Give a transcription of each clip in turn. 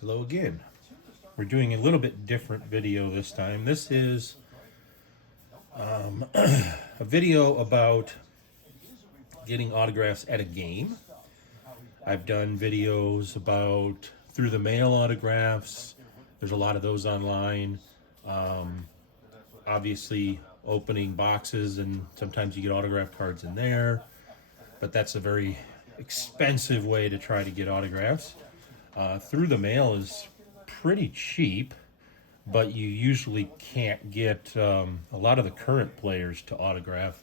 Hello again. We're doing a little bit different video this time. This is a video about getting autographs at a game. I've done videos about through the mail autographs. There's a lot of those online. Obviously, opening boxes, and sometimes you get autograph cards in there, but that's a very expensive way to try to get autographs. Through the mail is pretty cheap, but you usually can't get a lot of the current players to autograph.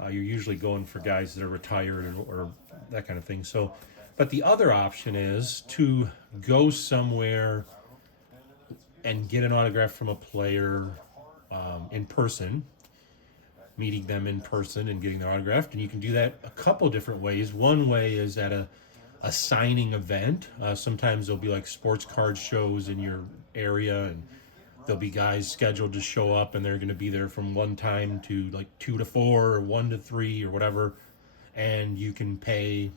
You're usually going for guys that are retired or that kind of thing. So, but the other option is to go somewhere and get an autograph from a player in person, meeting them in person and getting their autographed. And you can do that a couple different ways. One way is at a signing event. Sometimes there'll be like sports card shows in your area, and there'll be guys scheduled to show up, and they're going to be there from one time to like 2 to 4 or 1 to 3 or whatever, and you can pay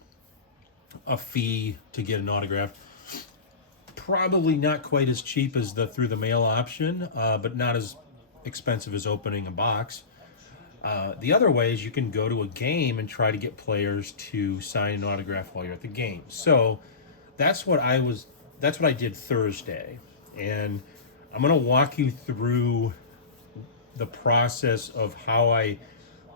a fee to get an autograph. Probably not quite as cheap as the through the mail option, but not as expensive as opening a box. The other way is you can go to a game and try to get players to sign an autograph while you're at the game. So that's what I did Thursday, and I'm going to walk you through the process of how I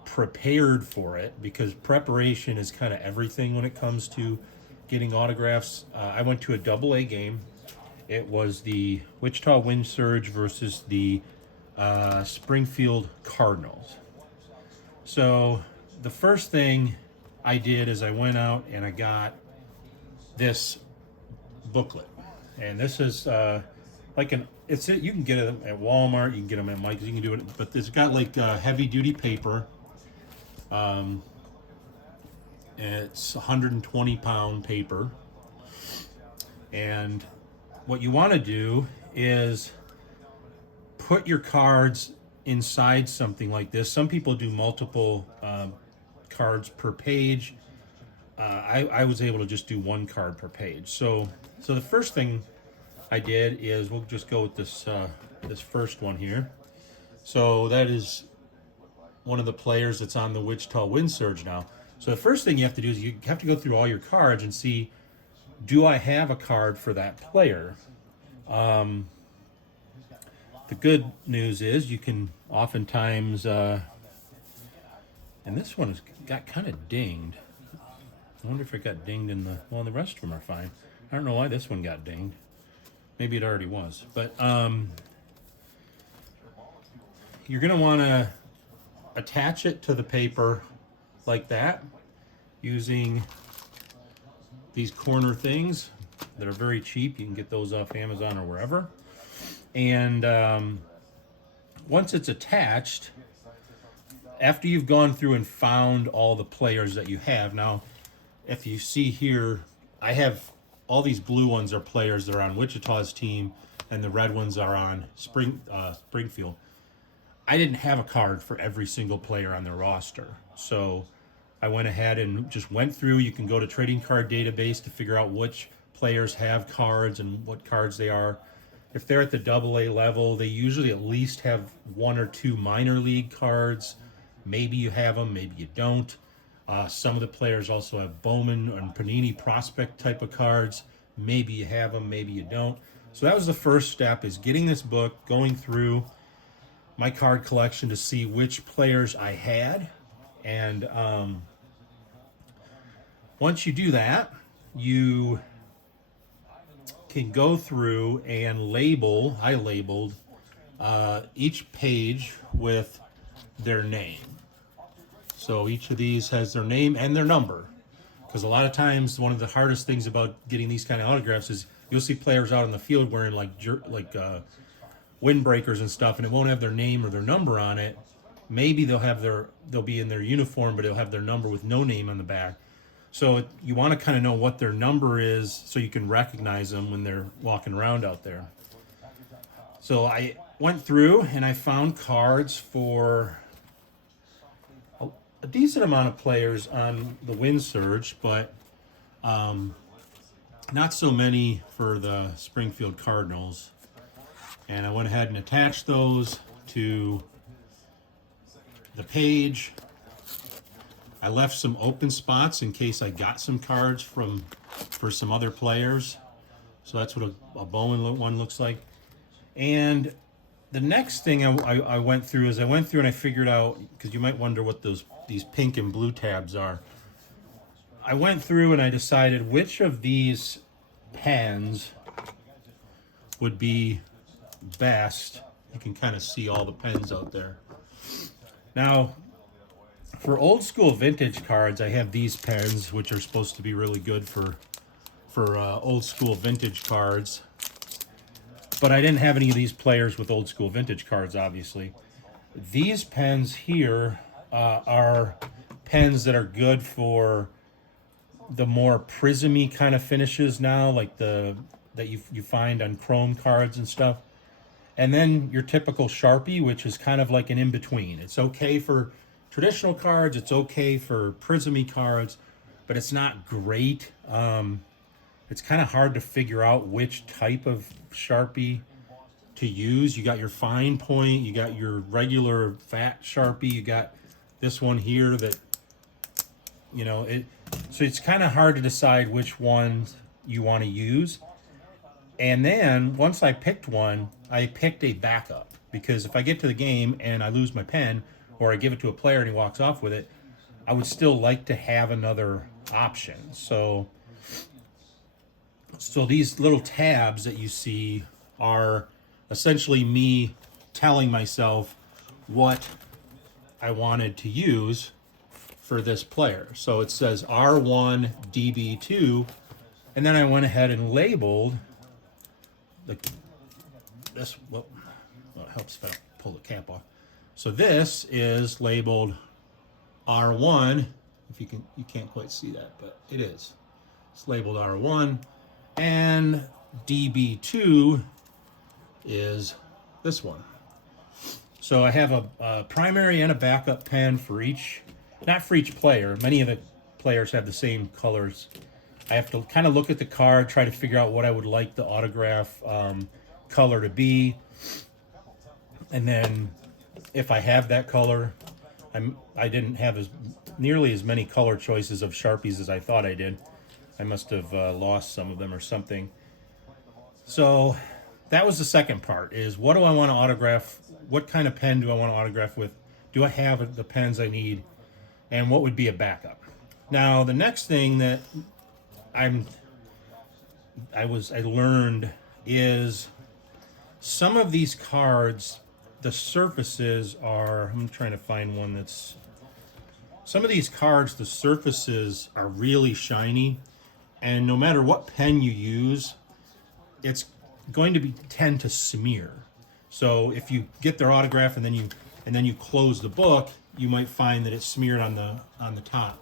prepared for it, because preparation is kind of everything when it comes to getting autographs. I went to a AA game. It was the Wichita Wind Surge versus the Springfield Cardinals. So the first thing I did is I went out and I got this booklet, and this is like you can get it at Walmart, you can get them at Mike's, you can do it, but it's got like heavy duty paper. It's 120-pound paper, and what you want to do is put your cards inside something like this. Some people do multiple cards per page. I was able to just do one card per page. So the first thing I did is, we'll just go with this first one here. So that is one of the players that's on the Wichita Wind Surge now. So the first thing you have to do is you have to go through all your cards and see, do I have a card for that player? The good news is you can oftentimes, and this one has got kind of dinged. I wonder if it got dinged the rest of them are fine. I don't know why this one got dinged. Maybe it already was. But you're going to want to attach it to the paper like that, using these corner things that are very cheap. You can get those off Amazon or wherever. And once it's attached, after you've gone through and found all the players that you have, now if you see here, I have all these blue ones are players that are on Wichita's team, and the red ones are on Springfield. I didn't have a card for every single player on the roster, so I went ahead and just went through. You can go to Trading Card Database to figure out which players have cards and what cards they are. If they're at the AA level, they usually at least have 1 or 2 minor league cards. Maybe you have them, maybe you don't. Some of the players also have Bowman and Panini prospect type of cards. Maybe you have them, maybe you don't. So that was the first step, is getting this book, going through my card collection to see which players I had. And once you do that, you can go through and label. I labeled each page with their name. So each of these has their name and their number, because a lot of times one of the hardest things about getting these kind of autographs is you'll see players out in the field wearing like windbreakers and stuff, and it won't have their name or their number on it. Maybe they'll be in their uniform, but it'll have their number with no name on the back. So you want to kind of know what their number is so you can recognize them when they're walking around out there. So I went through and I found cards for a decent amount of players on the Wind Surge, but not so many for the Springfield Cardinals. And I went ahead and attached those to the page. I left some open spots in case I got some cards for some other players. So that's what a Bowman one looks like. And the next thing I went through is and I figured out, because you might wonder what these pink and blue tabs are. I went through and I decided which of these pens would be best. You can kind of see all the pens out there. Now, for old school vintage cards, I have these pens, which are supposed to be really good for old school vintage cards. But I didn't have any of these players with old school vintage cards, obviously. These pens here are pens that are good for the more prismy kind of finishes now, like that you find on chrome cards and stuff. And then your typical Sharpie, which is kind of like an in-between. It's okay for traditional cards, it's okay for prismy cards, but it's not great. It's kind of hard to figure out which type of Sharpie to use. You got your fine point, you got your regular fat Sharpie, you got this one here that, so it's kind of hard to decide which one you want to use. And then once I picked one, I picked a backup, because if I get to the game and I lose my pen, or I give it to a player and he walks off with it, I would still like to have another option. So these little tabs that you see are essentially me telling myself what I wanted to use for this player. So it says R1 DB2, and then I went ahead and labeled this. Well, it helps if I pull the cap off. So this is labeled R1. If you can't quite see that, but it is. It's labeled R1. And DB2 is this one. So I have a primary and a backup pen for each, not for each player. Many of the players have the same colors. I have to kind of look at the card, try to figure out what I would like the autograph color to be. And then if I have that color, I didn't have nearly as many color choices of Sharpies as I thought I did. I must have lost some of them or something. So that was the second part, is what do I want to autograph? What kind of pen do I want to autograph with? Do I have the pens I need? And what would be a backup? Now, the next thing that I learned is some of these cards, the surfaces are, I'm trying to find one that's, some of these cards, the surfaces are really shiny, and no matter what pen you use, it's going to tend to smear. So if you get their autograph and then you close the book, you might find that it's smeared on the top.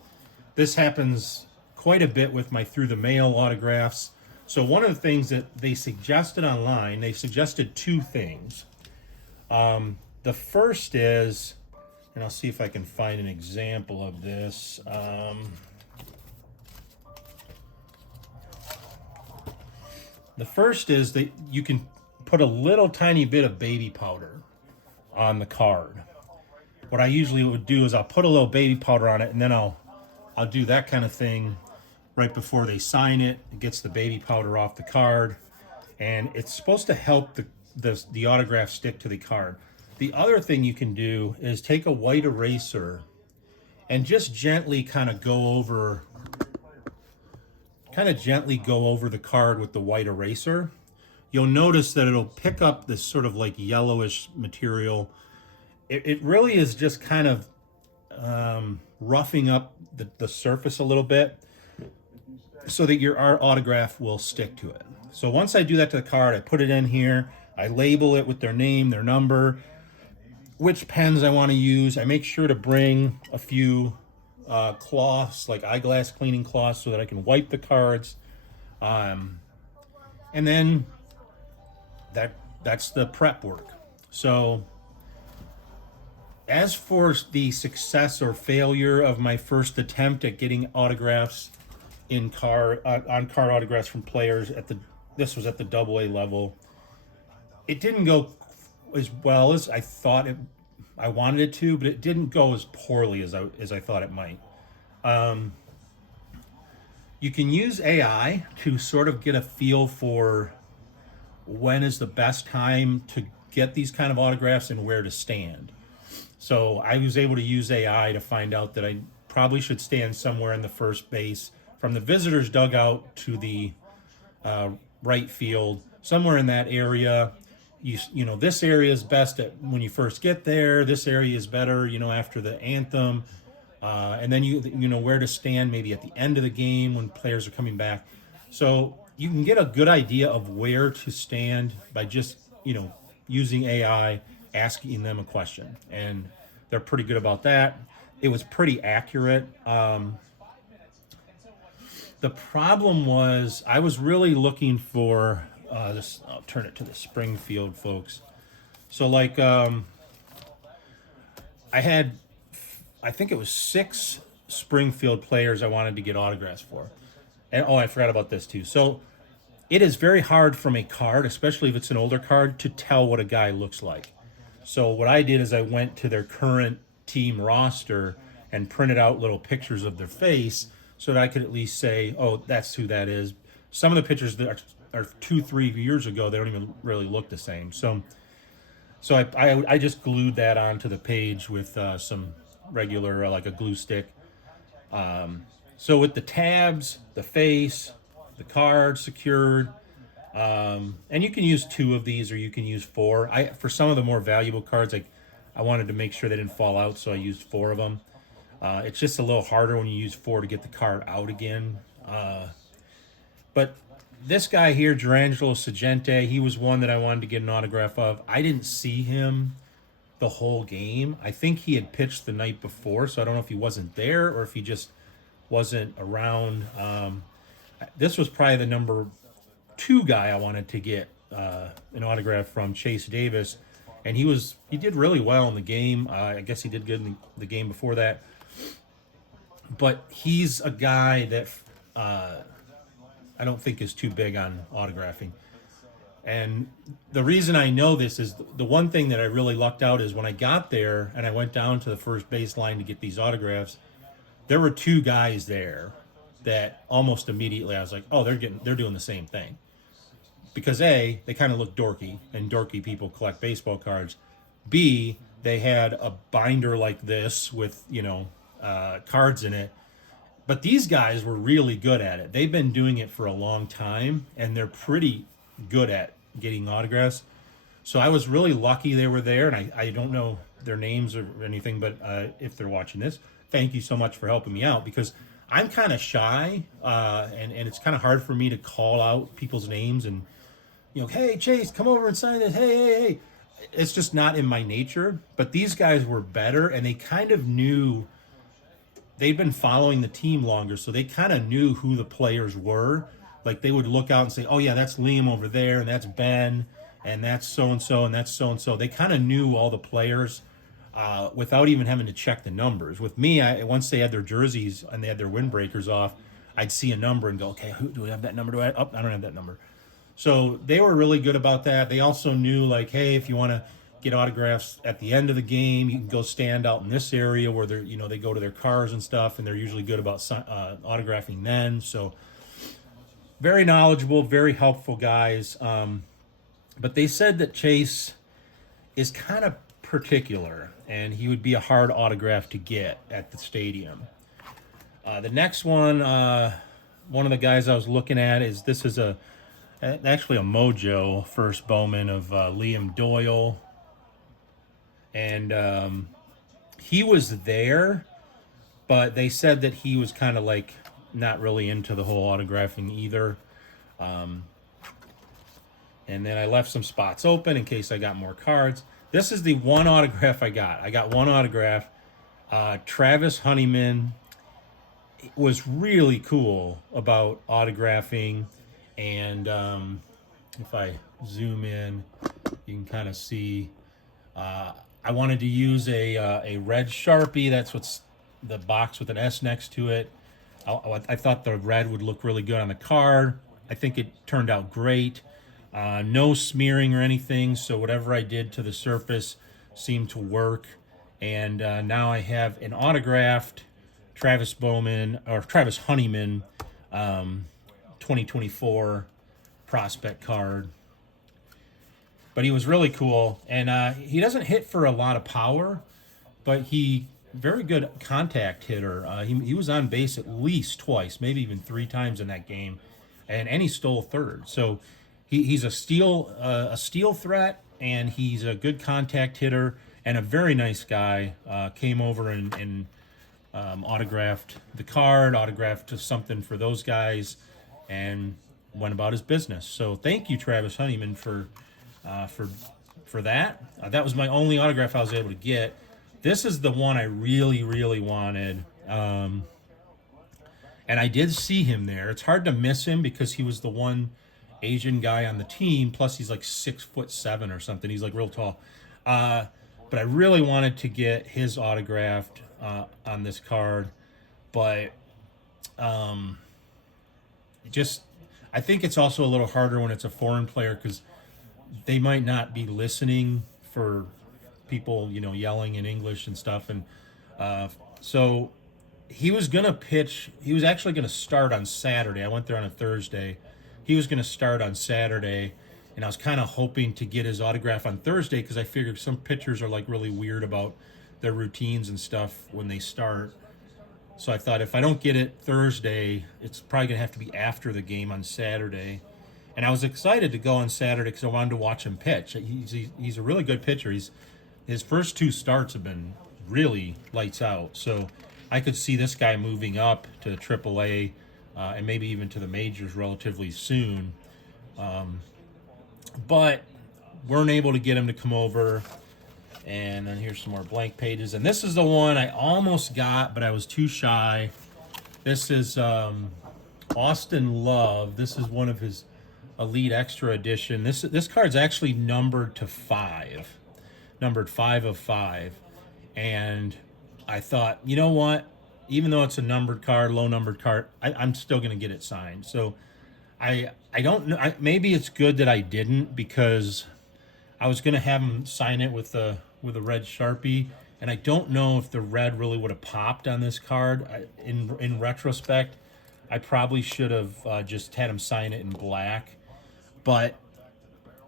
This happens quite a bit with my through the mail autographs. So one of the things that they suggested online, they suggested two things. The first is, and I'll see if I can find an example of this. The first is that you can put a little tiny bit of baby powder on the card. What I usually would do is I'll put a little baby powder on it, and then I'll do that kind of thing right before they sign it. It gets the baby powder off the card, and it's supposed to help the autograph stick to the card. The other thing you can do is take a white eraser and just gently kind of go over the card with the white eraser. You'll notice that it'll pick up this sort of like yellowish material. It really is just kind of roughing up the surface a little bit so that our autograph will stick to it. So once I do that to the card, I put it in here, I label it with their name, their number, which pens I want to use. I make sure to bring a few cloths, like eyeglass cleaning cloths, so that I can wipe the cards. And then that's the prep work. So as for the success or failure of my first attempt at getting autographs, in card on card autographs from players at the this was at the Double A level. It didn't go as well as I thought I wanted it to, but it didn't go as poorly as I thought it might. You can use AI to sort of get a feel for when is the best time to get these kind of autographs and where to stand. So I was able to use AI to find out that I probably should stand somewhere in the first base from the visitors dugout to the right field, somewhere in that area. You know, this area is best at when you first get there. This area is better, you know, after the anthem. And then you know where to stand maybe at the end of the game when players are coming back. So you can get a good idea of where to stand by just, you know, using AI, asking them a question. And they're pretty good about that. It was pretty accurate. The problem was I was really looking for this. I'll turn it to the Springfield folks. So like I had, I think it was 6 Springfield players I wanted to get autographs for. And oh, I forgot about this too. So it is very hard from a card, especially if it's an older card, to tell what a guy looks like. So what I did is I went to their current team roster and printed out little pictures of their face so that I could at least say, oh, that's who that is. Some of the pictures that are 2-3 years ago, they don't even really look the same. So I just glued that onto the page with some regular, like a glue stick. So with the tabs, the face, the card secured, and you can use 2 of these or you can use 4. For some of the more valuable cards, I wanted to make sure they didn't fall out, so I used 4 of them. It's just a little harder when you use 4 to get the card out again. But this guy here, Gerangelo Sagente, he was one that I wanted to get an autograph of. I didn't see him the whole game. I think he had pitched the night before, so I don't know if he wasn't there or if he just wasn't around. This was probably the number 2 guy I wanted to get an autograph from, Chase Davis, and he did really well in the game. I guess he did good in the game before that, but he's a guy that I don't think is too big on autographing. And the reason I know this is the one thing that I really lucked out is when I got there and I went down to the first base line to get these autographs, there were 2 guys there that almost immediately I was like, oh, they're doing the same thing. Because A, they kind of look dorky, and dorky people collect baseball cards. B, they had a binder like this with, you know, cards in it. But these guys were really good at it. They've been doing it for a long time, and they're pretty good at getting autographs. So I was really lucky they were there, and I don't know their names or anything, but if they're watching this, thank you so much for helping me out, because I'm kind of shy, and it's kind of hard for me to call out people's names and, you know, hey, Chase, come over and sign this. Hey. It's just not in my nature. But these guys were better, and they kind of knew. They'd been following the team longer, so they kind of knew who the players were. Like, they would look out and say, oh, yeah, that's Liam over there, and that's Ben, and that's so-and-so, and that's so-and-so. They kind of knew all the players without even having to check the numbers. With me, once they had their jerseys and they had their windbreakers off, I'd see a number and go, okay, who do we have that number? I don't have that number. So they were really good about that. They also knew, like, hey, if you want to get autographs at the end of the game, you can go stand out in this area where they're, you know, they go to their cars and stuff, and they're usually good about autographing then. So very knowledgeable, very helpful guys. But they said that Chase is kind of particular, and he would be a hard autograph to get at the stadium. The next one of the guys I was looking at is actually a Mojo first Bowman of Liam Doyle. And he was there, but they said that he was kind of like not really into the whole autographing either. And then I left some spots open in case I got more cards. This is the one autograph I got. I got one autograph. Travis Honeyman was really cool about autographing. And if I zoom in, you can kind of see. I wanted to use a red Sharpie. That's what's the box with an S next to it. I thought the red would look really good on the card. I think it turned out great. No smearing or anything, so whatever I did to the surface seemed to work. And now I have an autographed Travis Honeyman 2024 prospect card. But he was really cool, and he doesn't hit for a lot of power, but he very good contact hitter. He was on base at least twice, maybe even 3 times in that game, and he stole third. So he's a steal threat, and he's a good contact hitter and a very nice guy. Came over and autographed the card, autographed something for those guys, and went about his business. So thank you, Travis Honeyman, for that. That was my only autograph I was able to get. This is the one I really, really wanted. And I did see him there. It's hard to miss him because he was the one Asian guy on the team. Plus, he's like 6'7" or something. He's like real tall. But I really wanted to get his autographed on this card. But I think it's also a little harder when it's a foreign player because they might not be listening for people, yelling in English and stuff. And so he was going to pitch. He was actually going to start on Saturday. I went there on a Thursday. He was going to start on Saturday, and I was kind of hoping to get his autograph on Thursday because I figured some pitchers are like really weird about their routines and stuff when they start. So I thought if I don't get it Thursday, it's probably going to have to be after the game on Saturday. And I was excited to go on Saturday because I wanted to watch him pitch. He's a really good pitcher. His first 2 starts have been really lights out. So I could see this guy moving up to AAA and maybe even to the majors relatively soon. But weren't able to get him to come over. And then here's some more blank pages. And this is the one I almost got, but I was too shy. This is Austin Love. This is one of his Elite Extra Edition. This card's actually numbered to 5. Numbered 5 of 5. And I thought, you know what? Even though it's a numbered card, low numbered card, I'm still going to get it signed. So I don't know. Maybe it's good that I didn't because I was going to have him sign it with a red Sharpie, and I don't know if the red really would have popped on this card. In retrospect, I probably should have just had him sign it in black. But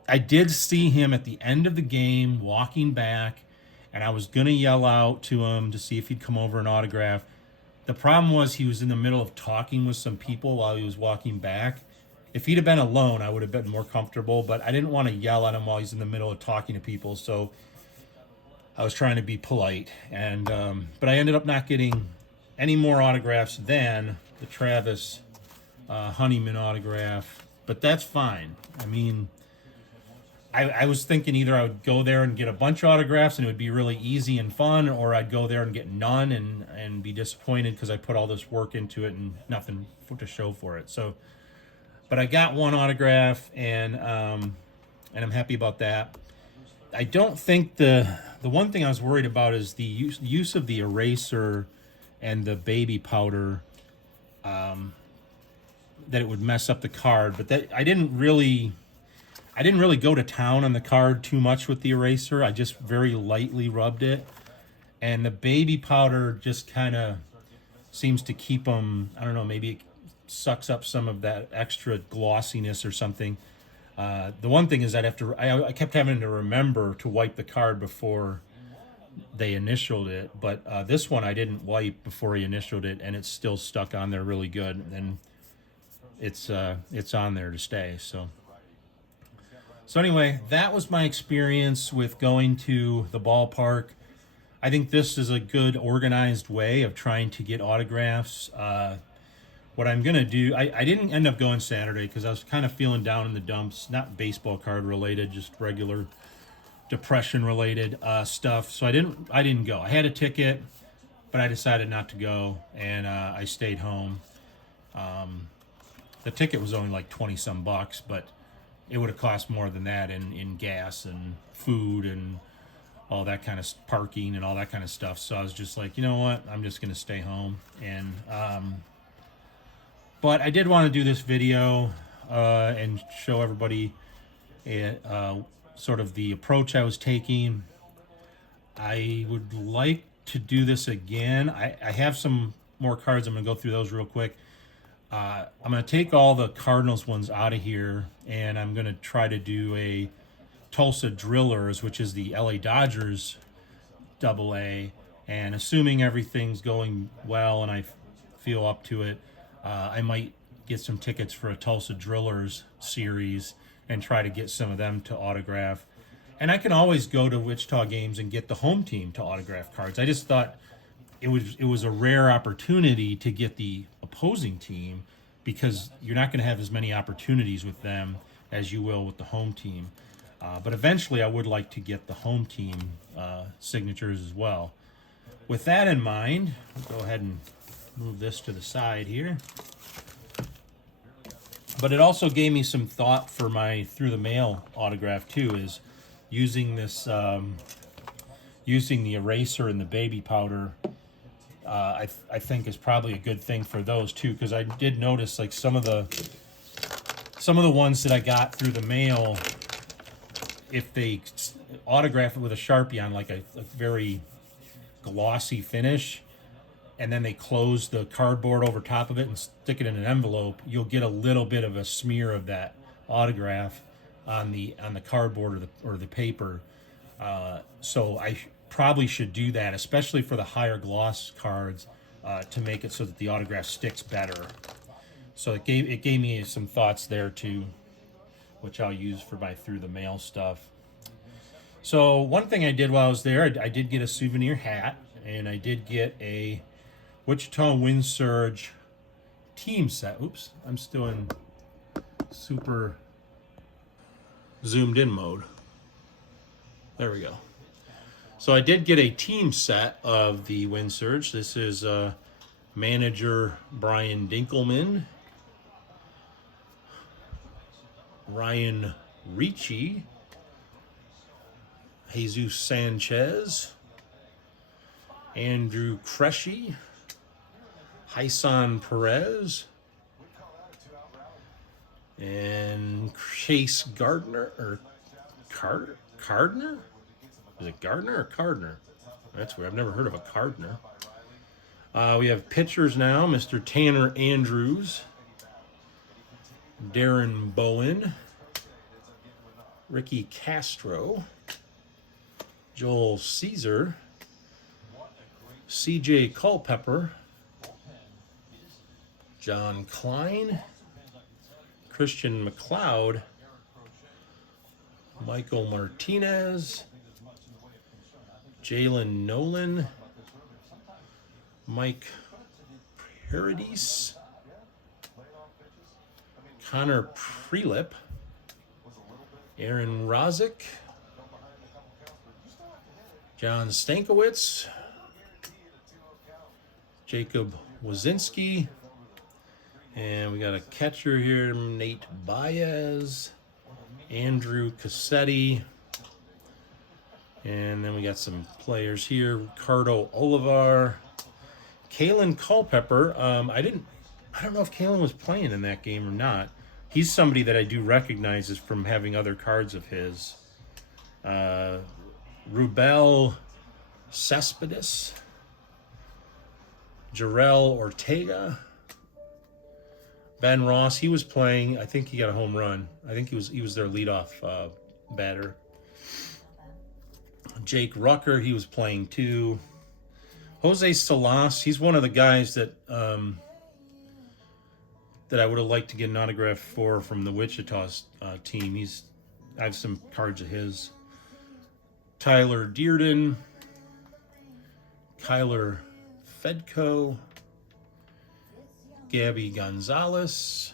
I did see him at the end of the game walking back, and I was going to yell out to him to see if he'd come over and autograph. The problem was he was in the middle of talking with some people while he was walking back. If he'd have been alone, I would have been more comfortable, but I didn't want to yell at him while he's in the middle of talking to people, so I was trying to be polite. And but I ended up not getting any more autographs than the Travis Honeyman autograph, but that's fine. I mean, I was thinking either I would go there and get a bunch of autographs and it would be really easy and fun, or I'd go there and get none and be disappointed because I put all this work into it and nothing to show for it. So, but I got one autograph and I'm happy about that. I don't think the one thing I was worried about is the use of the eraser and the baby powder, that it would mess up the card. But that I didn't really go to town on the card too much with the eraser. I just very lightly rubbed it, and the baby powder just kind of seems to keep them. I don't know, maybe it sucks up some of that extra glossiness or something. The one thing is I kept having to remember to wipe the card before they initialed it, but this one I didn't wipe before he initialed it, and it's still stuck on there really good, and it's on there to stay. So anyway, that was my experience with going to the ballpark. I think this is a good organized way of trying to get autographs. What I'm going to do, I didn't end up going Saturday because I was kind of feeling down in the dumps, not baseball card related, just regular depression related stuff. So I didn't go. I had a ticket, but I decided not to go, and I stayed home. The ticket was only like 20 some bucks, but it would have cost more than that in gas and food and all that kind of parking and all that kind of stuff. So I was just like, you know what? I'm just going to stay home. And But I did want to do this video and show everybody sort of the approach I was taking. I would like to do this again. I have some more cards. I'm going to go through those real quick. I'm going to take all the Cardinals ones out of here, and I'm going to try to do a Tulsa Drillers, which is the LA Dodgers AA. And assuming everything's going well and I feel up to it, I might get some tickets for a Tulsa Drillers series and try to get some of them to autograph. And I can always go to Wichita games and get the home team to autograph cards. I just thought it was a rare opportunity to get the opposing team, because you're not going to have as many opportunities with them as you will with the home team. But eventually I would like to get the home team signatures as well. With that in mind, I'll go ahead and move this to the side here. But it also gave me some thought for my through the mail autograph too, is using this, using the eraser and the baby powder. I think is probably a good thing for those too, because I did notice like some of the ones that I got through the mail, if they autograph it with a Sharpie on like a very glossy finish, and then they close the cardboard over top of it and stick it in an envelope, you'll get a little bit of a smear of that autograph on the cardboard or the paper. So I probably should do that, especially for the higher gloss cards, to make it so that the autograph sticks better. So it gave me some thoughts there too, which I'll use for my through the mail stuff. So one thing I did while I was there, I did get a souvenir hat, and I did get a Wichita Wind Surge team set. Oops, I'm still in super zoomed in mode. There we go. So I did get a team set of the Wind Surge. This is manager Brian Dinkelman, Ryan Ricci, Jesus Sanchez, Andrew Cresci, Hyson Perez, and Chase Gardner, or Cardner? Is it Gardner or Cardner? That's weird. I've never heard of a Cardner. We have pitchers now. Mr. Tanner Andrews, Darren Bowen, Ricky Castro, Joel Caesar, CJ Culpepper, John Klein, Christian McLeod, Michael Martinez, Jalen Nolan, Mike Paradis, Connor Prelip, Aaron Rozick, John Stankiewicz, Jacob Wazinski, and we got a catcher here, Nate Baez, Andrew Cassetti, and then we got some players here, Ricardo Olivar, Kalen Culpepper. I don't know if Kalen was playing in that game or not. He's somebody that I do recognize from having other cards of his. Rubel Cespedes, Jarrell Ortega, Ben Ross. He was playing. I think he got a home run. I think he was their leadoff batter. Jake Rucker, he was playing too. Jose Salas, he's one of the guys that that I would have liked to get an autograph for from the Wichita team. I have some cards of his. Tyler Dearden, Kyler Fedko, Gabby Gonzalez,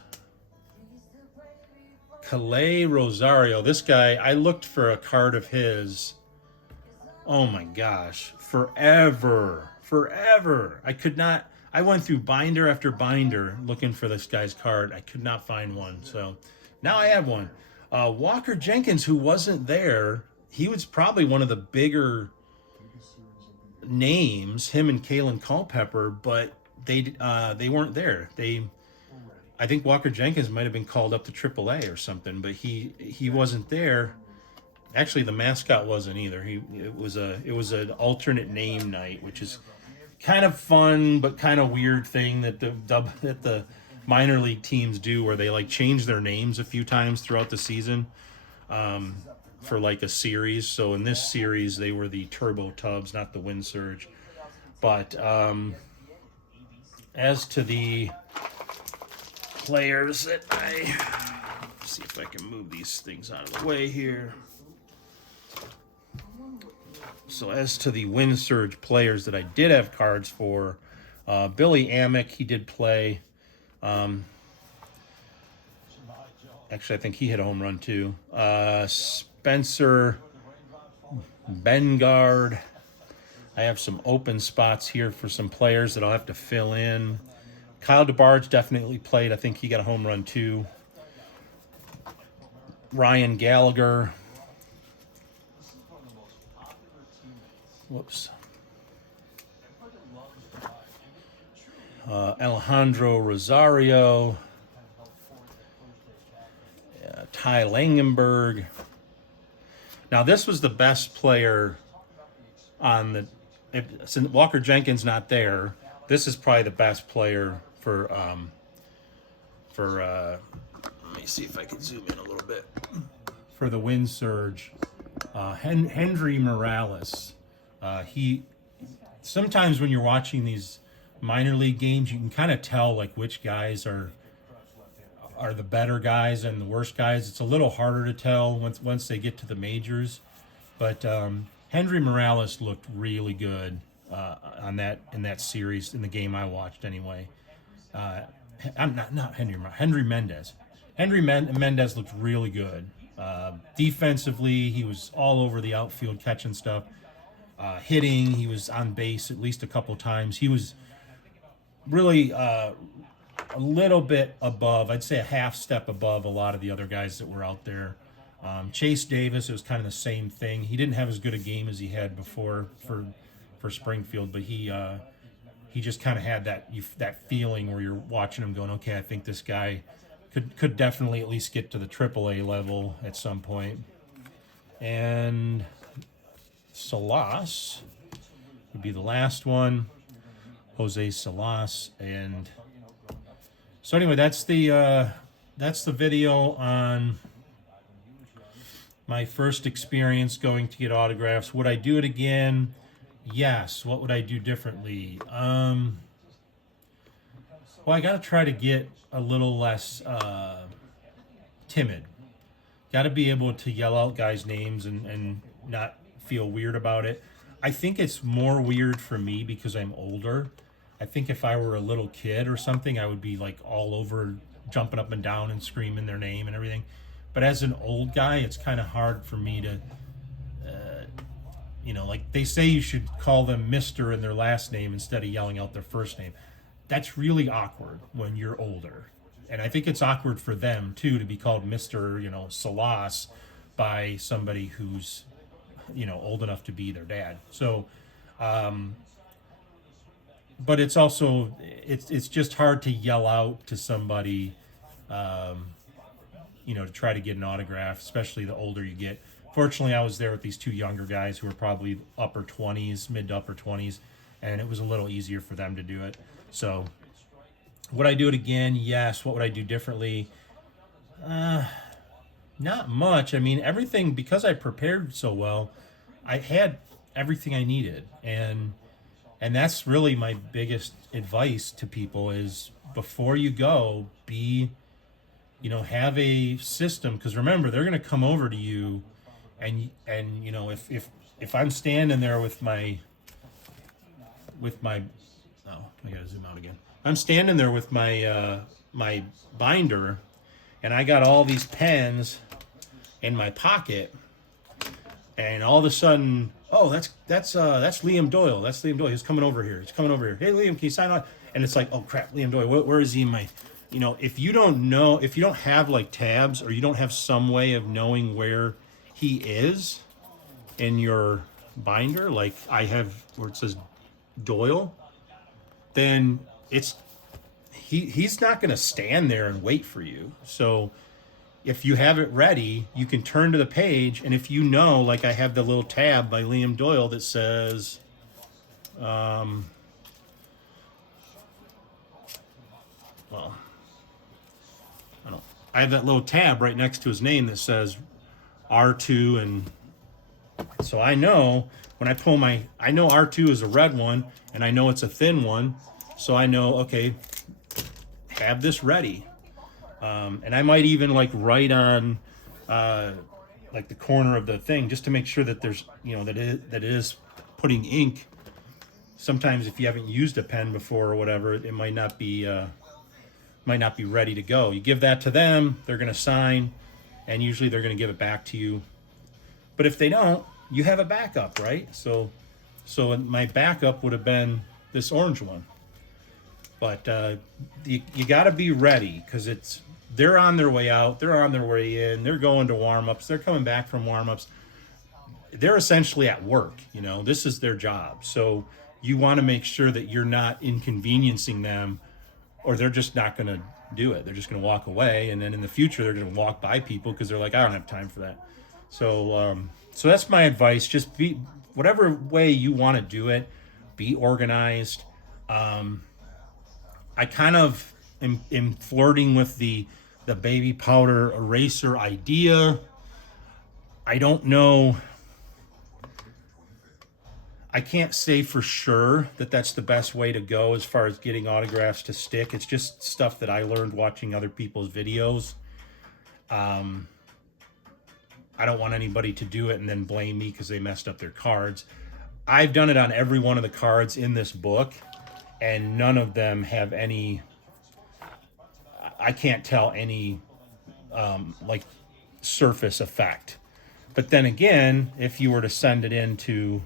Calais Rosario. This guy, I looked for a card of his. Oh my gosh, forever. I could not. I went through binder after binder looking for this guy's card. I could not find one. So now I have one. Walker Jenkins, who wasn't there, he was probably one of the bigger names, him and Kalen Culpepper, but they weren't there. I think Walker Jenkins might have been called up to AAA or something, but he wasn't there. Actually, the mascot wasn't either. It was an alternate name night, which is kind of fun but kind of weird thing that the minor league teams do, where they like change their names a few times throughout the season for like a series. So in this series, they were the Turbo Tubs, not the Wind Surge. But as to the players that let's see if I can move these things out of the way here. So as to the Wind Surge players that I did have cards for, Billy Amick, he did play. Actually, I think he hit a home run too. Spencer Bengard. I have some open spots here for some players that I'll have to fill in. Kyle DeBarge definitely played. I think he got a home run too. Ryan Gallagher. Whoops. Alejandro Rosario. Ty Langenberg. Now, this was the best player on the... since Walker Jenkins not there, this is probably the best player for let me see if I can zoom in a little bit. For the Wind Surge, Henry Morales. He sometimes when you're watching these minor league games, you can kind of tell like which guys are the better guys and the worst guys. It's a little harder to tell once they get to the majors, but Henry Morales looked really good in that series in the game I watched anyway. I'm not Henry Mendez. Mendez looked really good. Defensively, he was all over the outfield catching stuff. Hitting, he was on base at least a couple times. He was really a little bit above, I'd say a half step above a lot of the other guys that were out there. Chase Davis, it was kind of the same thing. He didn't have as good a game as he had before for Springfield, but he just kind of had that feeling where you're watching him going, okay, I think this guy could definitely at least get to the AAA level at some point. And Salas would be the last one. Jose Salas. And so anyway, that's the video on my first experience going to get autographs. Would I do it again? Yes. What would I do differently? Well, I got to try to get a little less timid. Got to be able to yell out guys' names and not feel weird about it. I think it's more weird for me because I'm older. I think if I were a little kid or something, I would be like all over jumping up and down and screaming their name and everything. But as an old guy, it's kind of hard for me to, like they say you should call them Mr. in their last name instead of yelling out their first name. That's really awkward when you're older. And I think it's awkward for them, too, to be called Mr., Salas by somebody who's, old enough to be their dad. So, but it's also, it's just hard to yell out to somebody, to try to get an autograph, especially the older you get. Fortunately, I was there with these two younger guys who were probably upper 20s, mid to upper 20s, and it was a little easier for them to do it. So, would I do it again? Yes. What would I do differently? Not much. I mean, everything, because I prepared so well, I had everything I needed. And that's really my biggest advice to people is before you go, have a system. Because remember, they're going to come over to you and if I'm standing there with my oh, I gotta zoom out again. I'm standing there with my my binder, and I got all these pens in my pocket, and all of a sudden, oh, that's Liam Doyle. That's Liam Doyle. He's coming over here. Hey, Liam, can you sign on? And it's like, oh crap, Liam Doyle. Where is he in my? If you don't have like tabs or you don't have some way of knowing where he is in your binder, like I have where it says Doyle, then he's not going to stand there and wait for you. So if you have it ready, you can turn to the page, and if you know, like I have the little tab by Liam Doyle that says, well, I have that little tab right next to his name that says R2, and so I know when I pull I know R2 is a red one, and I know it's a thin one, so I know, okay, have this ready. And I might even like write on like the corner of the thing just to make sure that there's, that it is putting ink. Sometimes if you haven't used a pen before or whatever, it might not be ready to go. You give that to them, they're going to sign, and usually they're going to give it back to you. But if they don't, you have a backup, right? So my backup would have been this orange one. But you got to be ready, because they're on their way out, they're on their way in, they're going to warm-ups, they're coming back from warm-ups. They're essentially at work, this is their job. So you want to make sure that you're not inconveniencing them, or they're just not going to do it. They're just going to walk away, and then in the future they're going to walk by people because they're like, I don't have time for that. So so that's my advice. Just be, whatever way you want to do it, be organized. I kind of am flirting with the baby powder eraser idea. I don't know. I can't say for sure that that's the best way to go as far as getting autographs to stick. It's just stuff that I learned watching other people's videos. I don't want anybody to do it and then blame me because they messed up their cards. I've done it on every one of the cards in this book, and none of them have any, I can't tell any like surface effect. But then again, if you were to send it into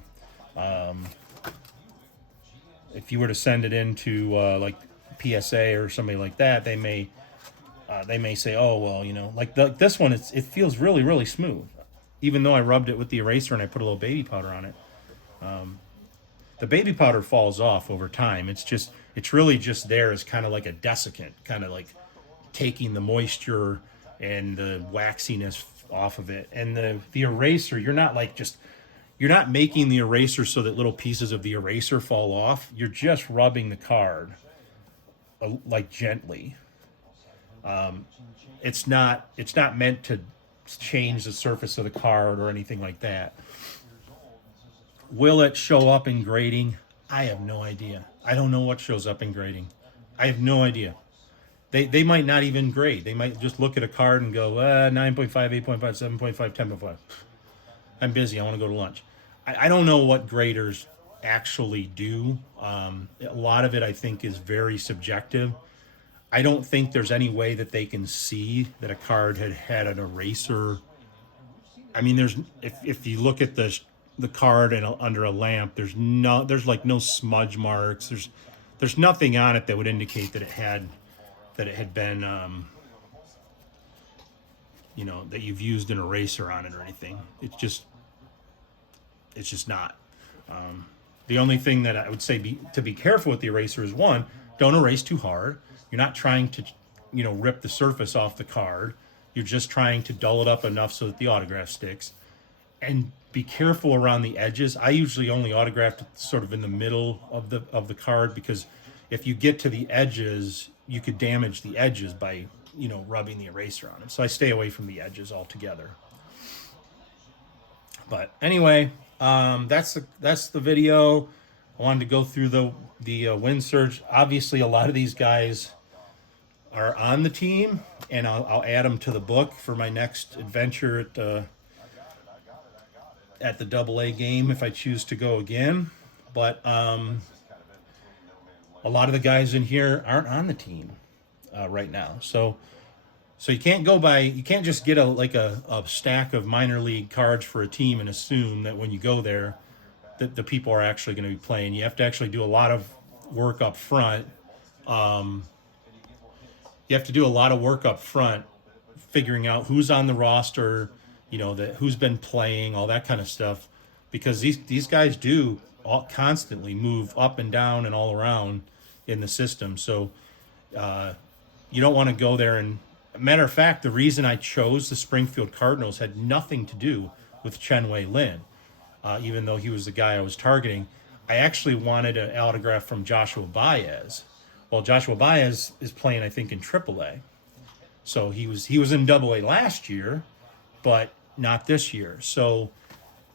like PSA or somebody like that, they may say, oh well, like this one, it feels really, really smooth, even though I rubbed it with the eraser and I put a little baby powder on it. The baby powder falls off over time. It's really just there as kind of like a desiccant, kind of like taking the moisture and the waxiness off of it. And the eraser, you're not making the eraser so that little pieces of the eraser fall off. You're just rubbing the card like gently. It's not meant to change the surface of the card or anything like that. Will it show up in grading? I have no idea. I don't know what shows up in grading. I have no idea. They might not even grade. They might just look at a card and go 9.5, 8.5, 7.5, 10.5. I'm busy. I want to go to lunch. I don't know what graders actually do. A lot of it, I think, is very subjective. I don't think there's any way that they can see that a card had an eraser. I mean, if you look at the card under a lamp, there's like no smudge marks. There's nothing on it that would indicate that it had been that you've used an eraser on it or anything. It's just not. The only thing that I would say to be careful with the eraser is, one, don't erase too hard. You're not trying to rip the surface off the card. You're just trying to dull it up enough so that the autograph sticks. And be careful around the edges. I usually only autograph sort of in the middle of the card, because if you get to the edges, you could damage the edges by rubbing the eraser on it. So I stay away from the edges altogether. But anyway, that's the video. I wanted to go through the Wind Surge. Obviously, a lot of these guys are on the team, and I'll add them to the book for my next adventure at the AA game if I choose to go again. But a lot of the guys in here aren't on the team right now, so you can't just get a stack of minor league cards for a team and assume that when you go there that the people are actually going to be playing. You have to actually do a lot of work up front. Figuring out who's on the roster, who's been playing, all that kind of stuff, because these guys do constantly move up and down and all around in the system. So You don't want to go there. And matter of fact, the reason I chose the Springfield Cardinals had nothing to do with Chen Wei Lin, even though he was the guy I was targeting. I actually wanted an autograph from Joshua Baez. Well, Joshua Baez is playing, I think, in AAA. So he was in AA last year, but not this year. So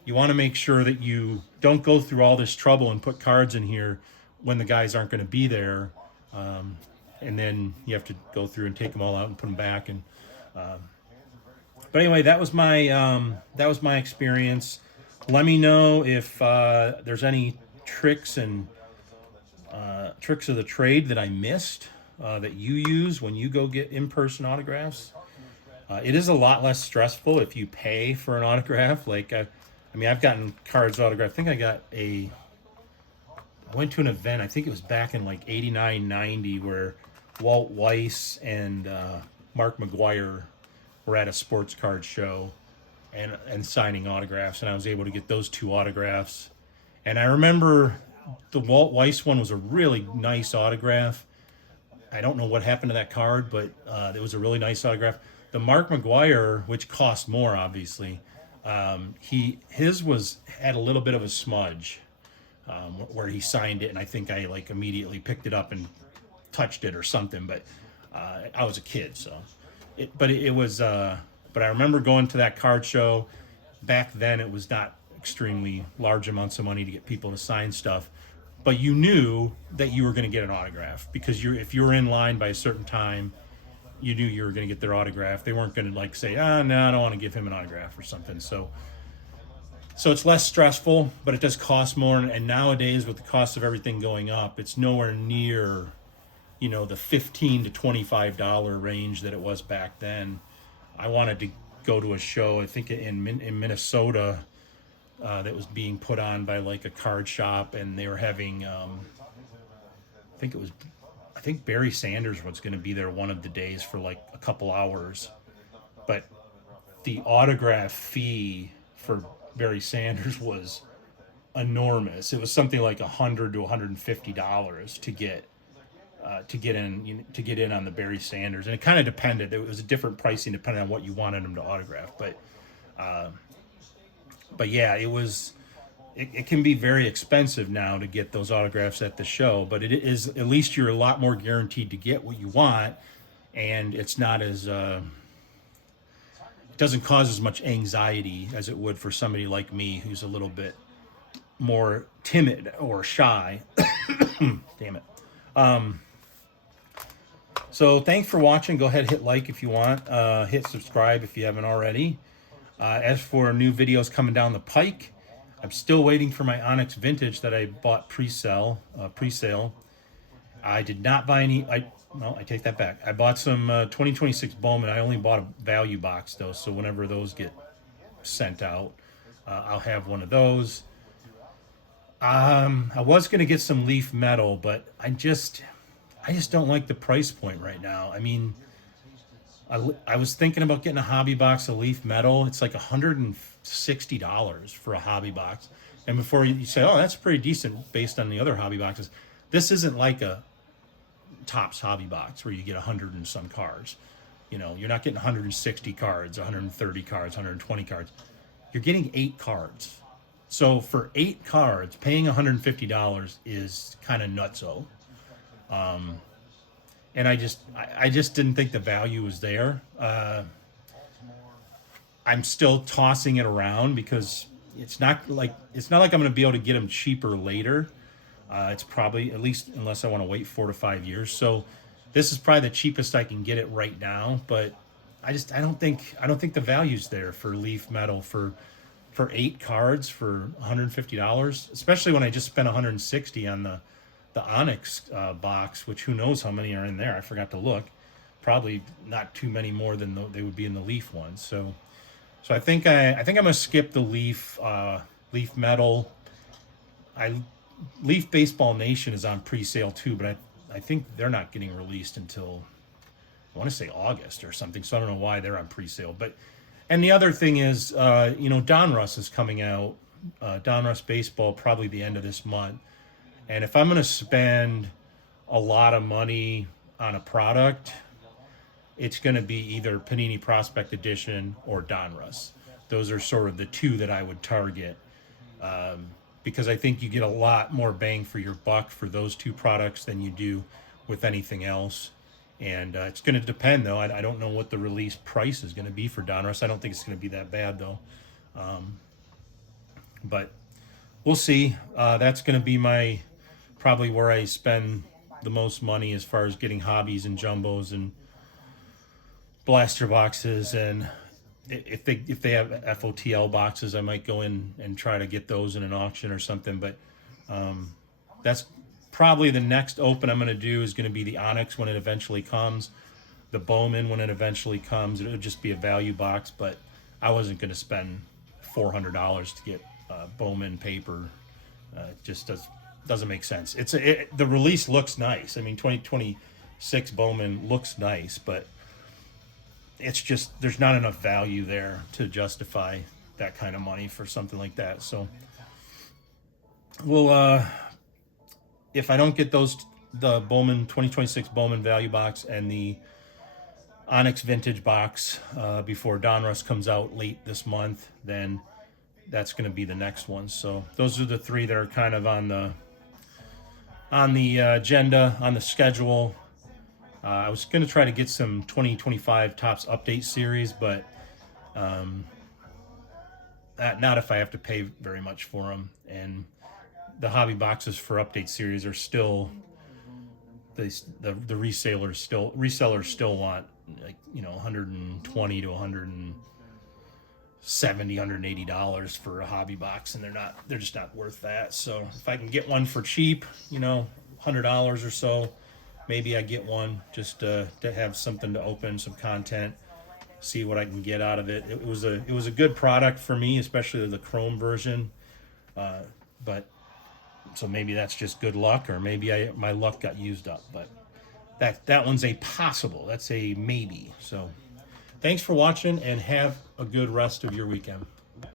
you want to make sure that you don't go through all this trouble and put cards in here when the guys aren't going to be there, and then you have to go through and take them all out and put them back. And but anyway, that was my experience. Let me know if there's any tricks and tricks of the trade that I missed that you use when you go get in-person autographs. It is a lot less stressful if you pay for an autograph. Like I've gotten cards autographed. I think I went to an event, I think it was back in like 89, 90, where Walt Weiss and Mark McGuire were at a sports card show and signing autographs, and I was able to get those 2 autographs. And I remember the Walt Weiss one was a really nice autograph. I don't know what happened to that card, but it was a really nice autograph. The Mark McGuire, which cost more, obviously, his had a little bit of a smudge where he signed it, and I think I like immediately picked it up and touched it or something. But I was a kid, so it was. But I remember going to that card show. Back then, it was not extremely large amounts of money to get people to sign stuff, but you knew that you were going to get an autograph because if you were in line by a certain time, you knew you were going to get their autograph. They weren't going to like say, no, I don't want to give him an autograph or something. So it's less stressful, but it does cost more. And nowadays, with the cost of everything going up, it's nowhere near, the $15 to $25 range that it was back then. I wanted to go to a show, I think in Minnesota, that was being put on by like a card shop, and they were having, I think Barry Sanders was going to be there one of the days for like a couple hours, but the autograph fee for Barry Sanders was enormous. It was something like $100 to $150 to get in on the Barry Sanders, and it kind of depended. It was a different pricing depending on what you wanted him to autograph, but yeah, it can be very expensive now to get those autographs at the show, but it is, at least you're a lot more guaranteed to get what you want, and it's not as it doesn't cause as much anxiety as it would for somebody like me who's a little bit more timid or shy. Damn it. So thanks for watching. Go ahead, hit like if you want. Hit subscribe if you haven't already. As for new videos coming down the pike, I'm still waiting for my Onyx Vintage that I bought pre-sale. I did not buy any. I take that back. I bought some 2026 Bowman. I only bought a value box though, so whenever those get sent out, I'll have one of those. I was gonna get some Leaf Metal, but I just don't like the price point right now. I mean, I was thinking about getting a hobby box of Leaf Metal. It's like $160 for a hobby box. And before you say, oh, that's pretty decent based on the other hobby boxes, this isn't like a Topps hobby box where you get 100 and some cards. You're not getting 160 cards, 130 cards, 120 cards. You're getting 8 cards. So for 8 cards, paying $150 is kind of nutso. And I just didn't think the value was there. I'm still tossing it around because it's not like I'm going to be able to get them cheaper later. It's probably, at least unless I want to wait 4 to 5 years. So this is probably the cheapest I can get it right now. But I don't think the value's there for Leaf Metal for 8 cards for $150, especially when I just spent $160 on the Onyx box, which who knows how many are in there. I forgot to look. Probably not too many more than they would be in the Leaf ones. So I think I'm gonna skip the Leaf Metal. Leaf Baseball Nation is on pre-sale too, but I think they're not getting released until, I want to say August or something. So I don't know why they're on pre-sale. And the other thing is, Donruss is coming out. Donruss Baseball probably the end of this month. And if I'm going to spend a lot of money on a product, it's going to be either Panini Prospect Edition or Donruss. Those are sort of the two that I would target, because I think you get a lot more bang for your buck for those two products than you do with anything else. And it's going to depend, though. I don't know what the release price is going to be for Donruss. I don't think it's going to be that bad, though. But we'll see. That's going to be probably where I spend the most money as far as getting hobbies and jumbos and blaster boxes. And if they have FOTL boxes, I might go in and try to get those in an auction or something. But that's probably the next open I'm going to do is going to be the Onyx when it eventually comes, the Bowman when it eventually comes. It would just be a value box, but I wasn't going to spend $400 to get Bowman paper. It just doesn't make sense. The release looks nice. I mean, 2026 Bowman looks nice, but it's just there's not enough value there to justify that kind of money for something like that. So we'll if I don't get the Bowman 2026 Bowman value box and the Onyx vintage box before Donruss comes out late this month, then that's going to be the next one. So those are the three that are kind of on the agenda, on the schedule. I was going to try to get some 2025 Topps Update series, but not if I have to pay very much for them. And the hobby boxes for Update series are still the resellers still want, like, you know, $120 to $170-$180 for a hobby box, and they're just not worth that. So if I can get one for cheap, you know, $100 or so, maybe I get one just to have something to open, some content, see what I can get out of it. It was a good product for me, especially the Chrome version. But so maybe that's just good luck, or maybe my luck got used up. But that one's a possible. That's a maybe. So thanks for watching, and have a good rest of your weekend.